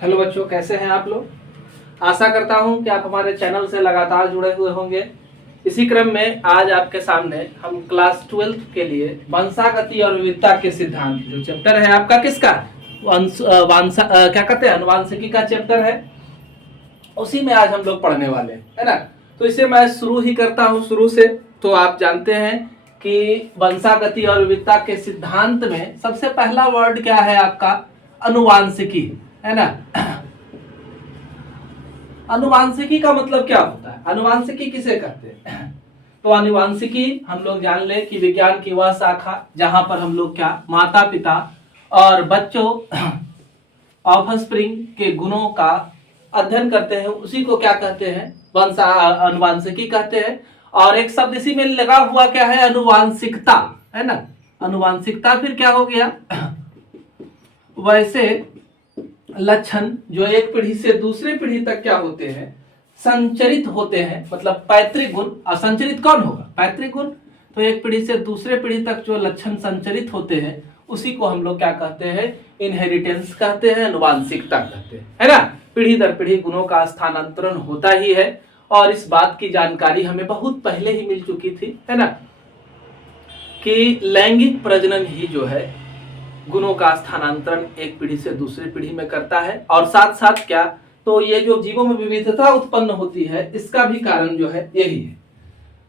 Hello बच्चों, कैसे हैं आप लोग। आशा करता हूं कि आप हमारे चैनल से लगातार जुड़े हुए होंगे। इसी क्रम में आज आपके सामने हम क्लास 12 के लिए वंशागति और विविधता के सिद्धांत जो चैप्टर है आपका किसका क्या कहते हैं अनुवांशिकी का चैप्टर है, उसी में आज हम लोग पढ़ने वाले हैं, है ना। तो इसे मैं शुरू ही करता हूं शुरू से। तो आप जानते हैं कि वंशागति और विविधता के सिद्धांत में सबसे पहला वर्ड क्या है आपका, अनुवांशिकी, है ना। अनुवांशिकी का मतलब क्या होता है, अनुवांशिकी किसे कहते हैं। तो अनुवांशिकी हम लोग जान ले कि विज्ञान की वह शाखा जहां पर हम लोग क्या माता पिता और बच्चों ऑफस्प्रिंग के गुणों का अध्ययन करते हैं, उसी को क्या कहते हैं, अनुवांशिकी कहते हैं। और एक शब्द इसी में लगा हुआ क्या है, अनुवांशिकता, है ना। अनुवांशिकता फिर क्या हो गया, वैसे लक्षण जो एक पीढ़ी से दूसरे पीढ़ी तक क्या होते हैं, संचरित होते हैं, मतलब पैतृक गुण। असंचरित कौन होगा, पैतृक गुण। तो एक पीढ़ी से दूसरे पीढ़ी तक जो लक्षण संचरित होते हैं उसी को हम लोग क्या कहते हैं, इनहेरिटेंस कहते हैं, अनुवांशिकता कहते हैं, है ना। पीढ़ी दर पीढ़ी गुणों का स्थानांतरण होता ही है और इस बात की जानकारी हमें बहुत पहले ही मिल चुकी थी, है ना, कि लैंगिक प्रजनन ही जो है गुणों का स्थानांतरण एक पीढ़ी से दूसरी पीढ़ी में करता है। और साथ साथ क्या, तो ये जो जीवों में विविधता उत्पन्न होती है इसका भी कारण जो है यही है।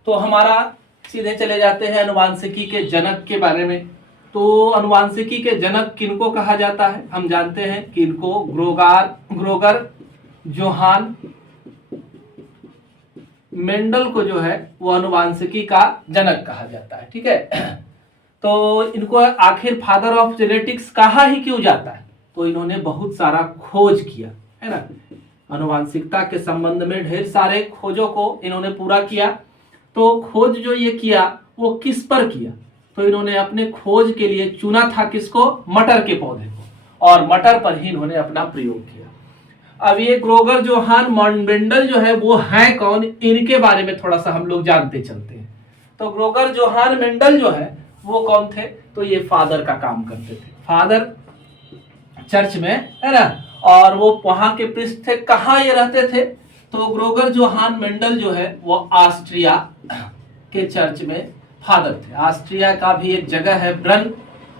तो हमारा सीधे चले जाते हैं अनुवांशिकी के जनक के बारे में। तो अनुवांशिकी के जनक किनको कहा जाता है, हम जानते हैं कि इनको ग्रोगर जोहान मेंडल को जो है वो अनुवांशिकी का जनक कहा जाता है, ठीक है। तो इनको आखिर फादर ऑफ जेनेटिक्स कहा ही क्यों जाता है, तो इन्होंने बहुत सारा खोज किया, है ना। अनुवांशिकता के संबंध में ढेर सारे खोजों को इन्होंने पूरा किया। तो खोज जो ये किया वो किस पर किया, तो इन्होंने अपने खोज के लिए चुना था किसको, मटर के पौधे को, और मटर पर ही इन्होंने अपना प्रयोग किया। अब ये ग्रोगर जोहान मेंडल जो है वो हैं कौन, इनके बारे में थोड़ा सा हम लोग जानते चलते हैं। तो ग्रोगर जोहान मेंडल जो है वो कौन थे, तो ये फादर का काम करते थे, फादर चर्च में, है ना। और वो वहां के पृष्ठ थे, कहाँ ये रहते थे, तो ग्रोगर जोहान मेंडल जो है वो ऑस्ट्रिया के चर्च में फादर थे। ऑस्ट्रिया का भी एक जगह है ब्रन,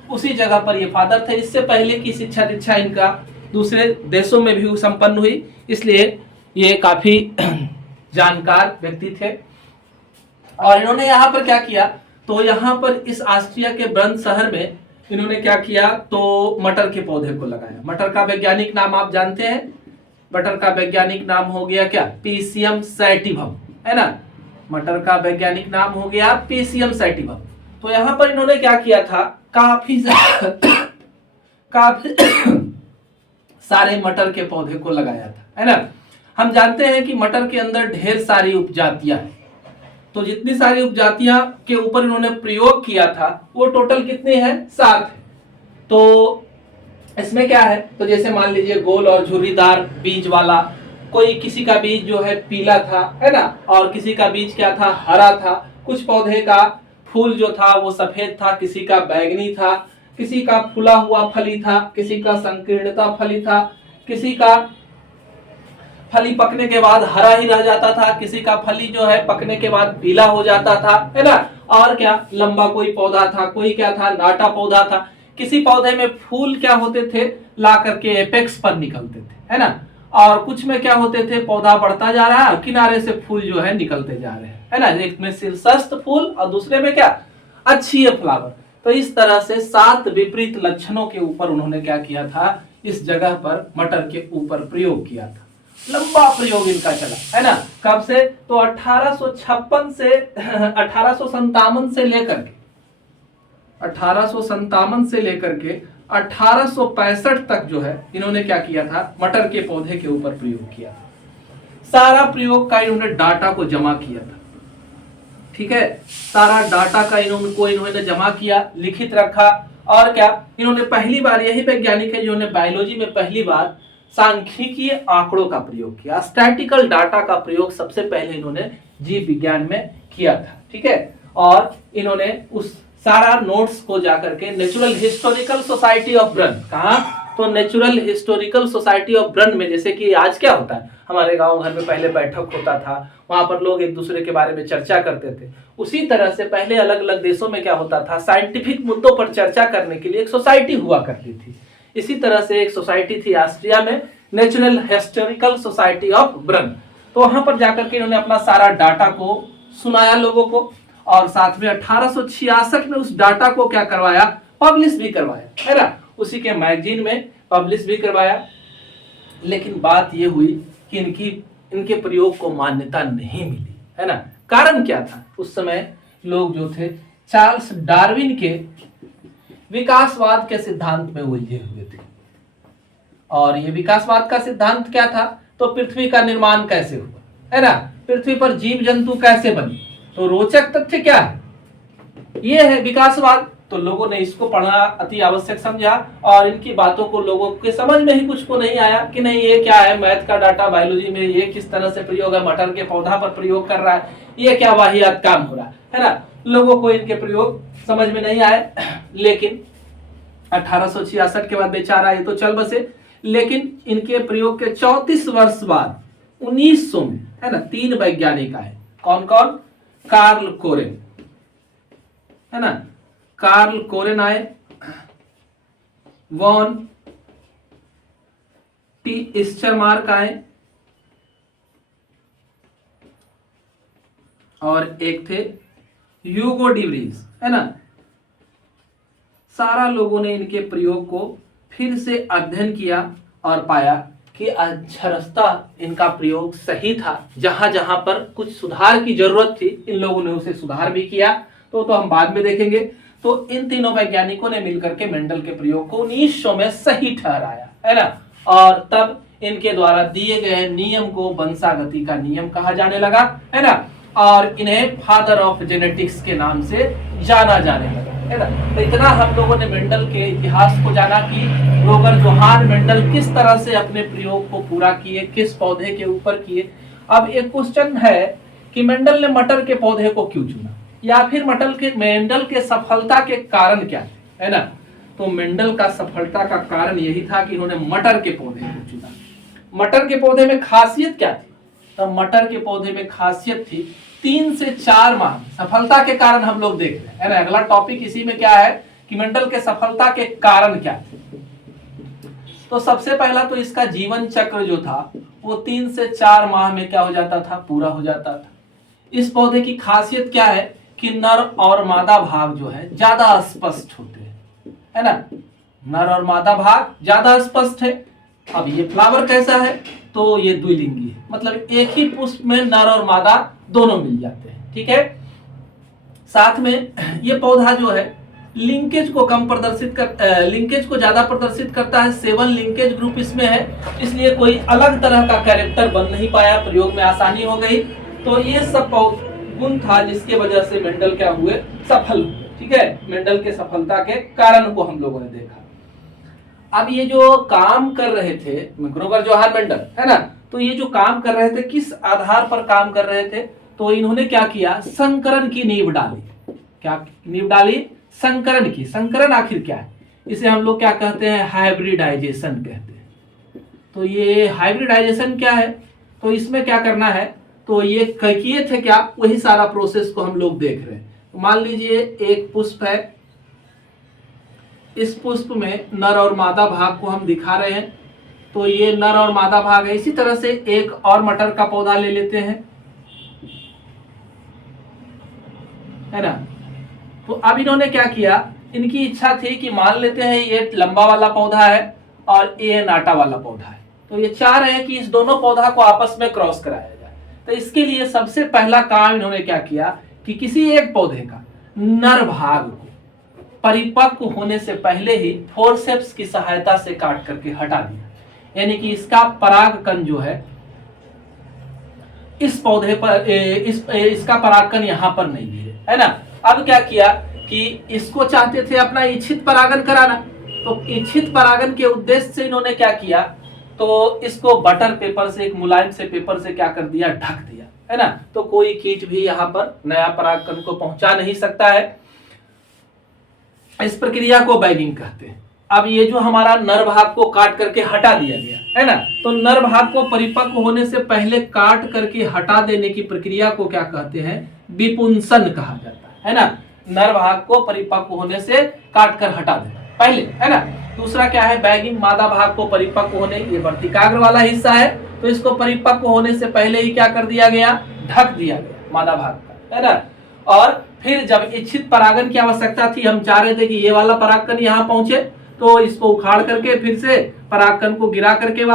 उसी जगह पर ये फादर थे। इससे पहले की शिक्षा दीक्षा इनका दूसरे देशों में भी संपन्न हुई, इसलिए ये काफी जानकार व्यक्ति थे। और इन्होंने यहाँ पर क्या किया, तो यहाँ पर इस ऑस्ट्रिया के ब्रन शहर में इन्होंने क्या किया, तो मटर के पौधे को लगाया। मटर का वैज्ञानिक नाम आप जानते हैं, मटर का वैज्ञानिक नाम हो गया क्या, पीसियम सैटिवम, है ना। मटर का वैज्ञानिक नाम हो गया पीसियम सैटिवम। तो यहाँ पर इन्होंने क्या किया था, काफी सारे मटर के पौधे को लगाया था, है ना। हम जानते हैं कि मटर के अंदर ढेर सारी उपजातियां हैं, तो जितनी सारी उपजातियां के ऊपर इन्होंने प्रयोग किया था वो टोटल कितने हैं, 7 है। तो इसमें क्या है, तो जैसे मान लीजिए गोल और झुर्रीदार बीज वाला, कोई किसी का बीज जो है पीला था, है ना, और किसी का बीज क्या था, हरा था। कुछ पौधे का फूल जो था वो सफेद था, किसी का बैंगनी था, किसी का फूला हुआ फली था, किसी का संकीर्णता फली था, किसी का फली पकने के बाद हरा ही रह जाता था, किसी का फली जो है पकने के बाद पीला हो जाता था, है ना। और क्या लंबा कोई पौधा था, कोई क्या था, नाटा पौधा था। किसी पौधे में फूल क्या होते थे, ला करके एपेक्स पर निकलते थे, है ना। और कुछ में क्या होते थे, पौधा बढ़ता जा रहा है, किनारे से फूल जो है निकलते जा रहे हैं, है ना। एक में शीर्षस्थ फूल और दूसरे में क्या, अच्छी फ्लावर। तो इस तरह से 7 विपरीत लक्षणों के ऊपर उन्होंने क्या किया था, इस जगह पर मटर के ऊपर प्रयोग किया था। लंबा प्रयोग इनका चला, है ना। कब से, तो 1856 से 1857 से लेकर के 1857 से लेकर के 1865 तक जो है इन्होंने क्या किया था, मटर के पौधे के ऊपर प्रयोग किया था। सारा प्रयोग का इन्होंने डाटा को जमा किया था, ठीक है। सारा डाटा का इन्होंने जमा किया, लिखित रखा। और क्या, इन्होंने पहली बार, यही वैज्ञानिक है जिन्होंने बायोलॉजी में पहली बार सांख्यिकीय आंकड़ों का प्रयोग किया, स्टैटिकल डाटा का प्रयोग सबसे पहले इन्होंने जीव विज्ञान में किया था, ठीक है। और इन्होंने उस सारा नोट्स को जाकर के नेचुरल हिस्टोरिकल सोसाइटी ऑफ ब्रन, कहा तो नेचुरल हिस्टोरिकल सोसाइटी ऑफ ब्रन में जैसे कि आज क्या होता है, हमारे गांव घर में पहले बैठक होता था, वहां पर लोग एक दूसरे के बारे में चर्चा करते थे, उसी तरह से पहले अलग अलग देशों में क्या होता था, साइंटिफिक मुद्दों पर चर्चा करने के लिए एक सोसाइटी हुआ करती थी। इसी तरह से एक सोसाइटी थी ऑस्ट्रिया में, नेचुरल हिस्टोरिकल सोसाइटी ऑफ ब्रन। तो वहां पर जाकर के इन्होंने अपना सारा डाटा को सुनाया लोगों को, और साथ में 1866 में उस डाटा को क्या करवाया, पब्लिश भी करवाया, है ना, उसी के मैगजीन में पब्लिश भी करवाया। लेकिन बात ये हुई कि इनके प्रयोग को मान्यता नहीं मिली, है ना। कारण क्या था, उस समय लोग जो थे चार्ल्स डार्विन के विकासवाद के सिद्धांत में उलझे हुए थे। और ये विकासवाद का सिद्धांत क्या था, तो पृथ्वी का निर्माण कैसे हुआ, है ना, पृथ्वी पर जीव जंतु कैसे बने। तो रोचक तथ्य क्या है, ये है विकासवाद। तो लोगों ने इसको पढ़ना अति आवश्यक समझा, और इनकी बातों को लोगों के समझ में ही कुछ को नहीं आया कि नहीं ये क्या है, मैथ का डाटा बायोलॉजी में ये किस तरह से प्रयोग है, मटर के पौधा पर प्रयोग कर रहा है, ये क्या वाहियात काम हो रहा है ना। लोगों को इनके प्रयोग समझ में नहीं आए। लेकिन 1866 के बाद बेचारा ये तो चल बसे, लेकिन इनके प्रयोग के 34 वर्ष बाद 1900 में, है ना, 3 वैज्ञानिक आए। कौन कौन, कार्ल कोरेन, है ना, कार्ल कोरेन आए, वॉन टी स्टरमार्क आए, और एक थे ह्यूगो डिवरीज, है ना। सारा लोगों ने इनके प्रयोग को फिर से अध्ययन किया और पाया कि अक्षरशः इनका प्रयोग सही था। जहां जहां पर कुछ सुधार की जरूरत थी, इन लोगों ने उसे सुधार भी किया, तो हम बाद में देखेंगे। तो इन तीनों वैज्ञानिकों ने मिलकर के मेंडल के प्रयोग को 1900 में सही ठहराया, है ना। और तब इनके द्वारा दिए गए नियम को वंशागति का नियम कहा जाने लगा, है ना, और इन्हें फादर ऑफ जेनेटिक्स के नाम से जाना जाने लगा, है ना। तो इतना हम लोगों ने मेंडल के इतिहास को जाना कि रोगर जोहान मेंडल किस तरह से अपने प्रयोग को पूरा किए, किस पौधे के ऊपर किए। अब एक क्वेश्चन है कि मेंडल ने मटर के पौधे को क्यों चुना, या फिर मेंडल के सफलता के कारण क्या थे, है ना। तो मेंडल का सफलता का कारण यही था कि इन्होंने मटर के पौधे को चुना। मटर के पौधे में खासियत क्या थी, तो मटर के पौधे में खासियत थी 3 से 4 माह सफलता के कारण हम लोग देख रहे हैं, है ना। अगला टॉपिक इसी में क्या है कि मेंडल के सफलता के कारण क्या थे। तो सबसे पहला तो इसका जीवन चक्र जो था वो 3 से 4 माह में क्या हो जाता था, पूरा हो जाता था। इस पौधे की खासियत क्या है कि नर और मादा भाग जो है ज्यादा स्पष्ट होते हैं, है ना। नर और मादा भाग ज्यादा स्पष्ट है। अब ये फ्लावर कैसा है, तो ये द्विलिंगी है, मतलब एक ही पुष्प में नर और मादा दोनों मिल जाते हैं, ठीक है। साथ में ये पौधा जो है लिंकेज को लिंकेज को ज्यादा प्रदर्शित करता है। 7 लिंकेज ग्रुप इसमें है, इसलिए कोई अलग तरह का कैरेक्टर बन नहीं पाया, प्रयोग में आसानी हो गई। तो ये सब गुण था जिसके वजह से मेंडल क्या हुए, सफल हुए, ठीक है। मेंडल के सफलता के कारण को हम लोगों ने देखा। अब ये जो काम कर रहे थे ग्रोवर जोहान मेंडल, है ना, तो ये जो काम कर रहे थे किस आधार पर काम कर रहे थे, तो इन्होंने क्या किया, संकरण की नींव डाली। क्या नींव डाली, संकरण की। संकरण आखिर क्या है, इसे हम लोग क्या कहते हैं, हाइब्रिडाइजेशन कहते हैं। तो ये हाइब्रिडाइजेशन क्या है, तो इसमें क्या करना है, तो ये किए थे क्या, वही सारा प्रोसेस को हम लोग देख रहे हैं। तो मान लीजिए एक पुष्प है, इस पुष्प में नर और मादा भाग को हम दिखा रहे हैं, तो ये नर और मादा भाग है। इसी तरह से एक और मटर का पौधा ले लेते हैं, है ना। तो अब इन्होंने क्या किया, इनकी इच्छा थी कि मान लेते हैं ये लंबा वाला पौधा है और ये नाटा वाला पौधा है, तो ये चाह रहे हैं कि इस दोनों पौधा को आपस में क्रॉस कराया जाए। तो इसके लिए सबसे पहला काम इन्होंने क्या किया कि किसी एक पौधे का नर भाग को परिपक्व होने से पहले ही फोर्सेप्स की सहायता से काट करके हटा दिया, यानी कि इसका परागकण जो है इस पौधे पर इसका परागकण यहां पर नहीं गिरे, है ना। अब क्या किया कि इसको चाहते थे अपना इच्छित परागन कराना, तो इच्छित परागन के उद्देश्य से इन्होंने क्या किया, तो इसको बटर पेपर से, एक मुलायम से पेपर से क्या कर दिया, ढक दिया, है ना। तो कोई कीट भी यहाँ पर नया परागकण को पहुंचा नहीं सकता है। इस प्रक्रिया को बैगिंग कहते हैं। अब ये जो हमारा नर भाग को काट करके हटा दिया गया है ना, तो नर भाग को परिपक्व होने से पहले काट करके हटा देने की प्रक्रिया को क्या कहते हैं, विपुंसन कहा जाता है ना। नर भाग को परिपक्व होने से काट कर हटा देना पहले, है ना। दूसरा क्या है, बैगिंग, मादा भाग को परिपक्व होने, ये वर्तिकाग्र वाला हिस्सा है, तो इसको परिपक्व होने से पहले ही क्या कर दिया गया, ढक दिया गया मादा भाग का, है ना। और फिर जब इच्छित परागन की आवश्यकता थी, हम चाह रहे थे कि ये वाला परागकण यहाँ पहुंचे, तो इसको उखाड़ करके फिर से परागकण को गिरा करके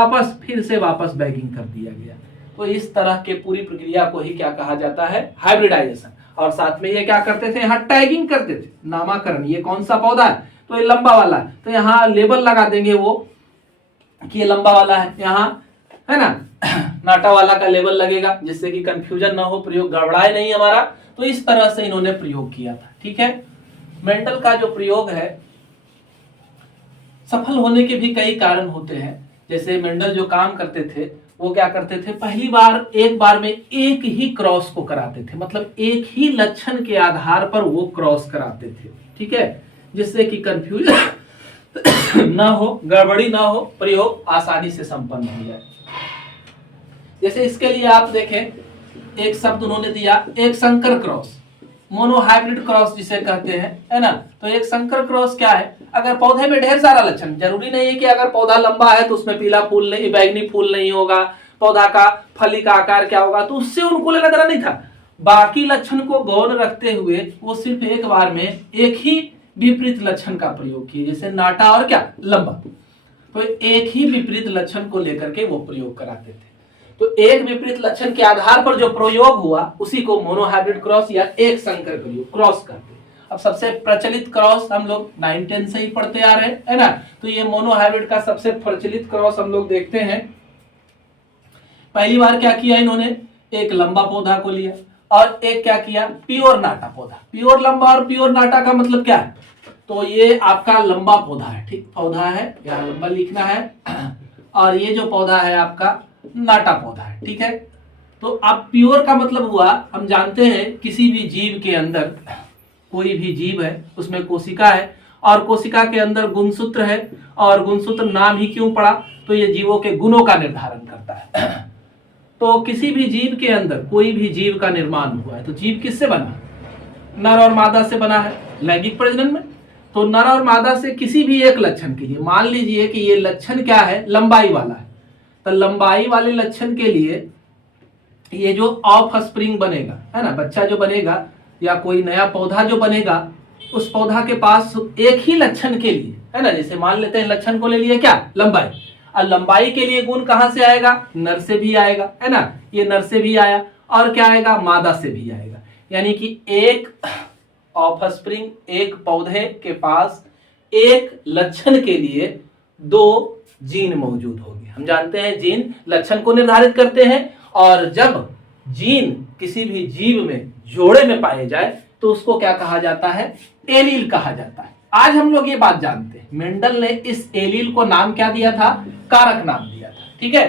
फिर से वापस बैगिंग कर दिया गया। तो इस तरह के पूरी प्रक्रिया को ही क्या कहा जाता है, हाइब्रिडाइजेशन। और साथ में ये क्या करते थे, यहाँ टैगिंग करते थे, नामाकरण, ये कौन सा पौधा है, तो ये लंबा वाला है, तो यहाँ लेबल लगा देंगे वो कि ये लंबा वाला है, यहाँ है ना नाटा वाला का लेबल लगेगा, जिससे कि कंफ्यूजन ना हो, प्रयोग गड़बड़ाए नहीं हमारा। तो इस तरह से इन्होंने प्रयोग किया था, ठीक है। मेंडल का जो प्रयोग है, सफल होने के भी कई कारण होते हैं। जैसे मेंडल जो काम करते थे, वो क्या करते थे, पहली बार एक बार में एक ही क्रॉस को कराते थे, मतलब एक ही लक्षण के आधार पर वो क्रॉस कराते थे, ठीक है, जिससे कि कंफ्यूजन ना हो, गड़बड़ी ना हो, प्रयोग आसानी से संपन्न हो जाए। जैसे इसके लिए आप देखें, एक शब्द उन्होंने दिया, एक संकर क्रॉस, मोनोहाइब्रिड क्रॉस जिसे कहते हैं, है ना। तो एक संकर क्रॉस क्या है, अगर पौधे में ढेर सारा लक्षण, जरूरी नहीं है कि अगर पौधा लंबा है तो उसमें पीला फूल नहीं, बैगनी फूल नहीं होगा, पौधा का फली का आकार क्या होगा, तो उससे उनको लेना देना नहीं था। बाकी लक्षण को गौण रखते हुए वो सिर्फ एक बार में एक ही विपरीत लक्षण का प्रयोग किए, जैसे नाटा और क्या, लंबा, तो एक ही विपरीत लक्षण को लेकर के वो प्रयोग कराते थे। तो एक विपरीत लक्षण के आधार पर जो प्रयोग हुआ उसी को मोनोहाइब्रिड क्रॉस या एक संकर क्रॉस कहते हैं। अब सबसे प्रचलित क्रॉस हम लोग 9-10 से ही पढ़ते आ रहे हैं, है ना। तो ये मोनोहाइब्रिड का सबसे प्रचलित क्रॉस हम लोग देखते हैं। पहली बार क्या किया इन्होंने, एक लंबा पौधा को लिया और एक क्या किया, प्योर नाटा पौधा। प्योर लंबा और प्योर नाटा का मतलब क्या है, तो ये आपका लंबा पौधा है, ठीक, पौधा है, यहाँ लंबा लिखना है, और ये जो पौधा है आपका नाटा पौधा है, ठीक है। तो अब प्योर का मतलब हुआ, हम जानते हैं किसी भी जीव के अंदर, कोई भी जीव है उसमें कोशिका है, और कोशिका के अंदर गुणसूत्र है, और गुणसूत्र नाम ही क्यों पड़ा, तो ये जीवों के गुणों का निर्धारण करता है। तो किसी भी जीव के अंदर कोई भी जीव का निर्माण हुआ है, तो जीव किससे बना, नर और मादा से बना है, लैंगिक प्रजनन में। तो नर और मादा से किसी भी एक लक्षण के लिए, मान लीजिए कि ये लक्षण क्या है, लंबाई वाला है, तो लंबाई वाले लक्षण के लिए ये जो ऑफ स्प्रिंग बनेगा, है ना, बच्चा जो बनेगा या कोई नया पौधा जो बनेगा, उस पौधा के पास एक ही लक्षण के लिए, है ना, जैसे मान लेते हैं लक्षण को ले लिए क्या, लंबाई, और लंबाई के लिए गुण कहां से आएगा, नर से भी आएगा, है ना, ये नर से भी आया, और क्या आएगा, मादा से भी आएगा। यानी कि एक ऑफ स्प्रिंग, एक पौधे के पास एक लक्षण के लिए दो जीन मौजूद होंगे। हम जानते हैं जीन लक्षण को निर्धारित करते हैं, और जब जीन किसी भी जीव में जोड़े में पाए जाए तो उसको क्या कहा जाता है, एलील कहा जाता है। आज हम लोग ये बात जानते हैं, मेंडल ने इस एलील को नाम क्या दिया था, कारक नाम दिया था, ठीक है।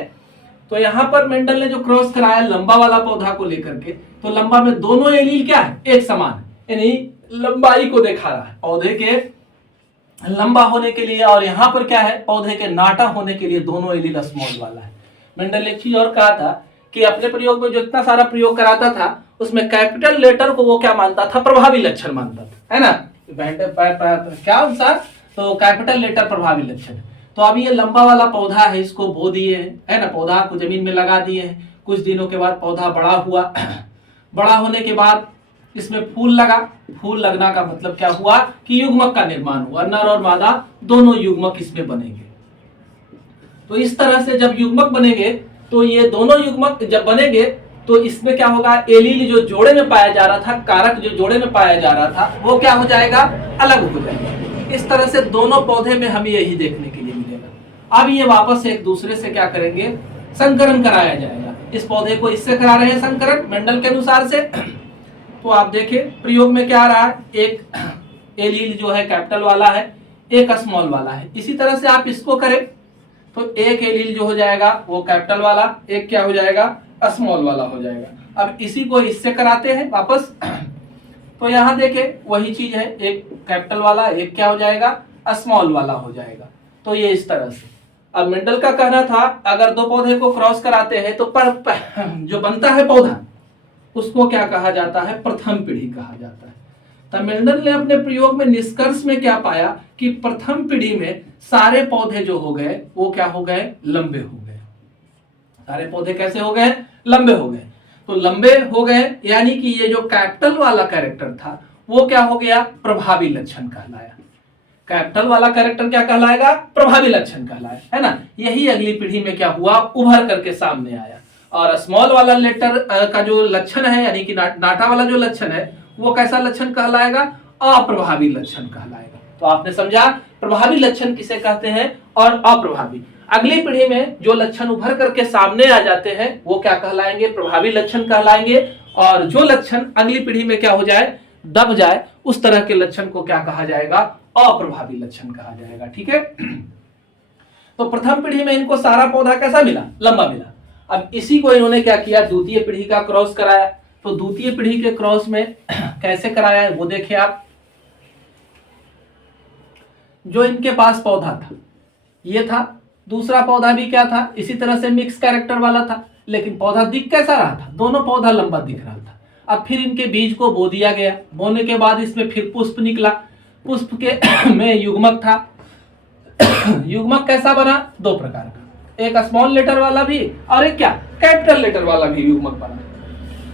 तो यहाँ पर मेंडल ने जो क्रॉस कराया लंबा वाला पौधा को लेकर के, तो लंबा में दोनों एलील क्या है, एक समान, यानी लंबाई को देखा रहा है पौधे के लंबा होने के लिए, और यहाँ पर क्या है, पौधे के नाटा होने के लिए दोनों एलील स्मॉल वाला है। मेंडल ने एक चीज और कहा था कि अपने प्रयोग में जो इतना सारा प्रयोग कराता था उसमें कैपिटल लेटर को वो क्या मानता था, प्रभावी लक्षण मानता था, है ना, क्या अनुसार, तो कैपिटल लेटर प्रभावी लक्षण। तो अब ये लंबा वाला पौधा है, इसको बो दिए हैं, है ना, पौधा को जमीन में लगा दिए हैं। कुछ दिनों के बाद पौधा बड़ा हुआ, बड़ा होने के बाद इसमें फूल लगा। फूल लगना का मतलब क्या हुआ कि युग्मक का निर्माण हुआ, नर और मादा दोनों युग्मक इसमें बनेंगे। तो इस तरह से जब युग्मक बनेंगे, तो ये दोनों युग्मक जब बनेंगे तो इसमें क्या होगा, एलील जो जोड़े में पाया जा रहा था, कारक जो जोड़े में पाया जा रहा था, वो क्या हो जाएगा, अलग हो जाएगा। इस तरह से दोनों पौधे में हमें यही देखने के लिए मिलेगा। अब ये वापस एक दूसरे से क्या करेंगे, संकरण कराया जाएगा। इस पौधे को इससे करा रहे हैं संकरण मेंडल के अनुसार से। तो आप देखें प्रयोग में क्या आ रहा है, एक एलील जो है कैपिटल वाला है, एक स्मॉल वाला है। इसी तरह से आप इसको करें तो एक एलील जो हो जाएगा वो कैपिटल वाला, एक क्या हो जाएगा, स्मॉल वाला हो जाएगा। अब इसी को इससे कराते हैं वापस, तो यहाँ देखें वही चीज है, एक कैपिटल वाला, एक क्या हो जाएगा, स्मॉल वाला हो जाएगा। तो ये इस तरह से। अब मेंडल का कहना था अगर दो पौधे को क्रॉस कराते हैं तो जो बनता है पौधा उसको क्या कहा जाता है, प्रथम पीढ़ी कहा जाता है। तब मेंडल ने अपने प्रयोग में निष्कर्ष में क्या पाया कि प्रथम पीढ़ी में सारे पौधे जो हो गए वो क्या हो गए, लंबे हो गए। सारे पौधे कैसे हो गए, लंबे हो गए। तो लंबे हो गए यानी कि ये जो कैपिटल वाला कैरेक्टर था वो क्या हो गया, प्रभावी लक्षण कहलाया। कैपिटल वाला कैरेक्टर क्या कहलाएगा, प्रभावी लक्षण कहलाया, है ना। यही अगली पीढ़ी में क्या हुआ, उभर करके सामने आया। और स्मॉल वाला लेटर का जो लक्षण है यानी कि नाटा वाला जो लक्षण है वो कैसा लक्षण कहलाएगा, अप्रभावी लक्षण कहलाएगा। तो आपने समझा प्रभावी लक्षण किसे कहते हैं और अप्रभावी। अगली पीढ़ी में जो लक्षण उभर करके सामने आ जाते हैं वो क्या कहलाएंगे, प्रभावी लक्षण कहलाएंगे। और जो लक्षण अगली पीढ़ी में क्या हो जाए, दब जाए, उस तरह के लक्षण को क्या कहा जाएगा, अप्रभावी लक्षण कहा जाएगा। ठीक है। तो प्रथम पीढ़ी में इनको सारा पौधा कैसा मिला, लंबा मिला। अब इसी को इन्होंने क्या किया, द्वितीय पीढ़ी का क्रॉस कराया। तो द्वितीय पीढ़ी के क्रॉस में कैसे कराया है वो देखिए आप। जो इनके पास पौधा था ये था, दूसरा पौधा भी क्या था, इसी तरह से मिक्स कैरेक्टर वाला था, लेकिन पौधा दिख कैसा रहा था, दोनों पौधा लंबा दिख रहा था। अब फिर इनके बीज को बो दिया गया, बोने के बाद इसमें फिर पुष्प निकला, पुष्प के में युग्मक था। युग्मक कैसा बना, दो प्रकार का, एक स्मॉल लेटर वाला भी और एक क्या, कैपिटल लेटर वाला भी युग्मक बना।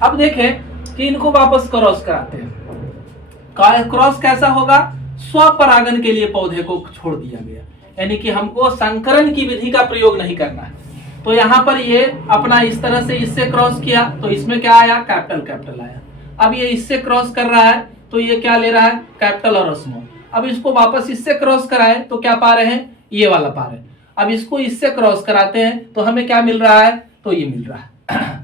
अब देखें कि इनको वापस क्रॉस कराते हैं। क्रॉस कैसा होगा, स्वपरागन के लिए पौधे को छोड़ दिया गया, यानी कि हमको संकरण की विधि का प्रयोग नहीं करना है। तो यहाँ पर ये अपना इस तरह से इससे क्रॉस किया तो इसमें क्या आया, कैपिटल कैपिटल आया। अब ये इससे क्रॉस कर रहा है तो ये क्या ले रहा है, कैपिटल और स्मॉल। अब इसको वापस इससे क्रॉस कराए तो क्या पा रहे हैं, ये वाला पा रहे हैं। अब इसको इससे क्रॉस कराते हैं तो हमें क्या मिल रहा है, तो ये मिल रहा है।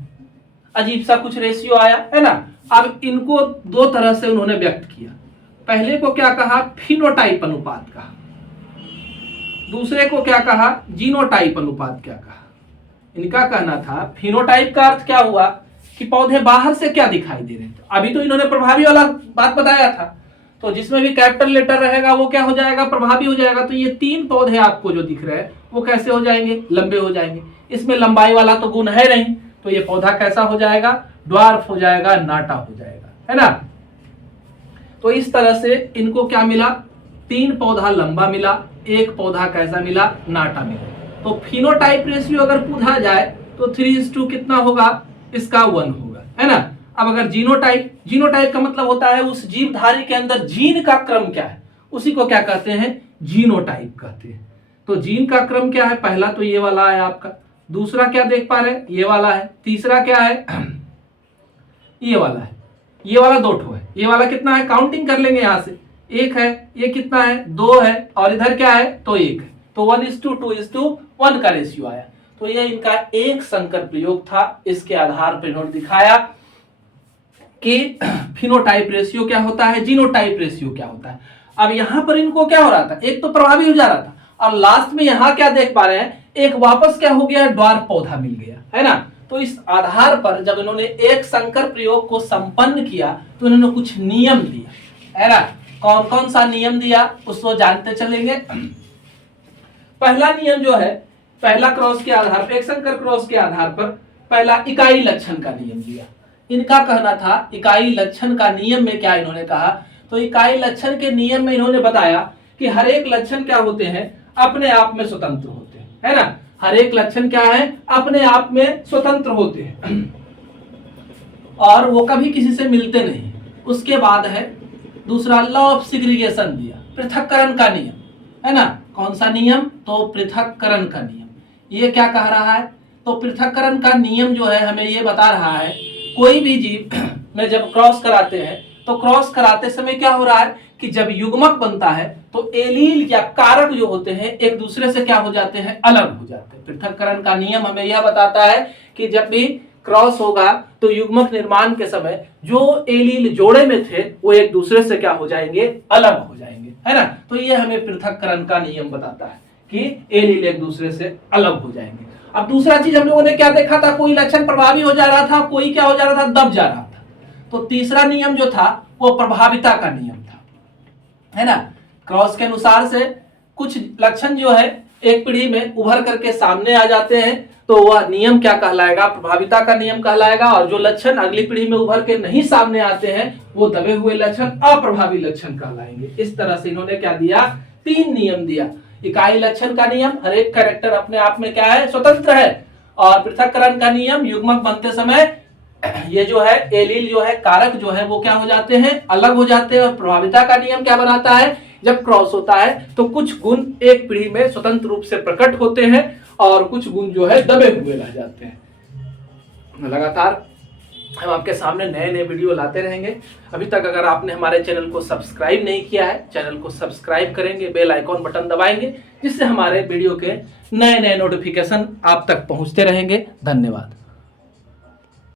अजीब सा कुछ रेशियो आया, है ना। अब इनको दो तरह से उन्होंने व्यक्त किया। पहले को क्या कहा, फिनोटाइप अनुपात कहा, दूसरे को क्या कहा, जीनोटाइप अनुपात क्या कहा। इनका कहना था फिनोटाइप का अर्थ क्या हुआ कि पौधे बाहर से क्या दिखाई दे रहे थे। अभी तो इन्होंने प्रभावी वाला बात बताया था, तो जिसमें भी कैपिटल लेटर रहेगा वो क्या हो जाएगा, प्रभावी हो जाएगा। तो ये तीन पौधे आपको जो दिख रहे हैं वो कैसे हो जाएंगे, लंबे हो जाएंगे। इसमें लंबाई वाला तो गुण है नहीं, तो ये पौधा कैसा हो जाएगा, ड्वार्फ हो जाएगा, नाटा हो जाएगा, है ना। तो इस तरह से इनको क्या मिला, तीन पौधा लंबा मिला, एक पौधा कैसा मिला, नाटा मिला। तो फिनोटाइप रेशियो अगर पूछा जाए तो 3:2 कितना होगा, इसका 1 होगा, है ना। अब अगर जीनोटाइप, जीनोटाइप का मतलब होता है उस जीवधारी के अंदर जीन का क्रम क्या है, उसी को क्या कहते हैं, जीनोटाइप कहते हैं। तो जीन का क्रम क्या है, पहला तो ये वाला है आपका, दूसरा क्या देख पा रहे हैं, ये वाला है, तीसरा क्या है, ये वाला है, ये वाला 2 है, ये वाला कितना है, काउंटिंग कर लेंगे यहां से, 1 है, ये कितना है, 2 है, और इधर क्या है, तो 1 है। तो 1:2:1 का रेशियो आया। तो ये इनका एक संकर प्रयोग था। इसके आधार पर इन्होंने दिखाया कि फिनोटाइप रेशियो क्या होता है, जीनोटाइप रेशियो क्या होता है। अब यहां पर इनको क्या हो रहा था, एक तो प्रभावी हो जा रहा था, और लास्ट में यहां क्या देख पा रहे हैं, एक वापस क्या हो गया, ड्वार्फ पौधा मिल गया, है ना। तो इस आधार पर जब इन्होंने एक संकर प्रयोग को संपन्न किया तो इन्होंने कुछ नियम दिया, है ना। कौन कौन सा नियम दिया उसको जानते चलेंगे। पहला नियम जो है, पहला क्रॉस के आधार पर, एक संकर क्रॉस के आधार पर पहला इकाई लक्षण का नियम दिया। इनका कहना था इकाई लक्षण का नियम में क्या इन्होंने कहा, तो इकाई लक्षण के नियम में इन्होंने बताया कि हर एक लक्षण क्या होते हैं, अपने आप में स्वतंत्र होते हैं, है ना। हर एक लक्षण क्या है, अपने आप में स्वतंत्र होते हैं और वो कभी किसी से मिलते नहीं। उसके बाद है दूसरा लॉ ऑफ सिग्रीगेशन दिया, पृथक्करण का नियम, है ना। कौन सा नियम, तो पृथक्करण का नियम। ये क्या कह रहा है, तो पृथक्करण का नियम जो है हमें ये बता रहा है, कोई भी जीव में जब क्रॉस कराते हैं तो क्रॉस कराते समय क्या हो रहा है कि जब युग्मक बनता है तो एलील या कारक जो होते हैं एक दूसरे से क्या हो जाते हैं, अलग हो जाते हैं। पृथक्करण का नियम हमें यह बताता है कि जब भी क्रॉस होगा तो युग्मक निर्माण के समय जो एलील जोड़े में थे वो एक दूसरे से क्या हो जाएंगे, अलग हो जाएंगे, है ना। तो ये हमें पृथक्करण का नियम बताता है कि एलील एक दूसरे से अलग हो जाएंगे। अब दूसरा चीज हम लोगों ने क्या देखा था, कोई लक्षण प्रभावी हो जा रहा था, कोई क्या हो जा रहा था, दब जा रहा था। तो तीसरा नियम जो था वो प्रभाविता का नियम था, है ना। क्रॉस के अनुसार से कुछ लक्षण जो है एक पीढ़ी में उभर करके सामने आ जाते हैं, तो वह नियम क्या कहलाएगा, प्रभाविता का नियम कहलाएगा। और जो लक्षण अगली पीढ़ी में उभर के नहीं सामने आते हैं वो दबे हुए लक्षण, अप्रभावी लक्षण कहलाएंगे। इस तरह से इन्होंने क्या दिया, 3 नियम दिया। इकाई लक्षण का नियम, हर एक कैरेक्टर अपने आप में क्या है, स्वतंत्र है। और पृथक्करण का नियम, युग्मक बनते समय ये जो है एलील जो है, कारक जो है वो क्या हो जाते हैं, अलग हो जाते हैं। और प्रभाविता का नियम क्या बनाता है, जब क्रॉस होता है तो कुछ गुण एक पीढ़ी में स्वतंत्र रूप से प्रकट होते हैं और कुछ गुण जो है दबे हुए रह जाते हैं। लगातार हम आपके सामने नए नए वीडियो लाते रहेंगे। अभी तक अगर आपने हमारे चैनल को सब्सक्राइब नहीं किया है, चैनल को सब्सक्राइब करेंगे, बेल आइकॉन बटन दबाएंगे, जिससे हमारे वीडियो के नए नए नोटिफिकेशन आप तक पहुंचते रहेंगे। धन्यवाद।